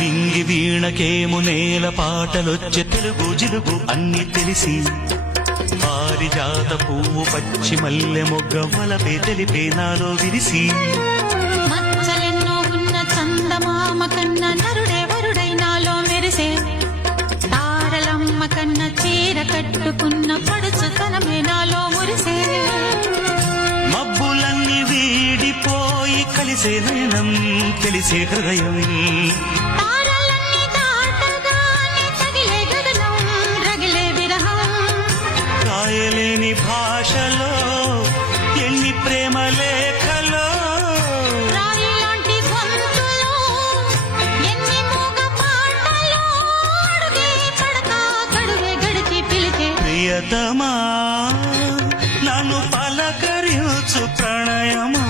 నింగి వీణకేము నేల పాటలొచ్చే తెలుగు జిలుగు అన్ని తెలిసి పారిజాత పువ్వు పచ్చి మల్లె మొగ్గ వలపే తెలిపే నాలో విరిసి మచ్చలెన్నో ఉన్న చందమామ కన్న నరుడే వరుడై నాలో మెరిసే తారలమ్మ కన్న చీర కట్టుకున్న పడుచుతనమే నాలో మురిసే మబ్బులన్నీ వీడిపోయి కలిసే నయనం తెలిసే హృదయం తారలన్నీ దాటగానే తగిలే గగనం రగిలే విరహం రాయలేని భాషలో ఎన్ని ప్రేమ లేఖలో రాయిలాంటి గొంతులో ఎన్ని మూగ పాటలో అడుగే పడతా గడువే గడిచి పిలిచే ప్రియతమా నన్ను పలకరించు ప్రణయమా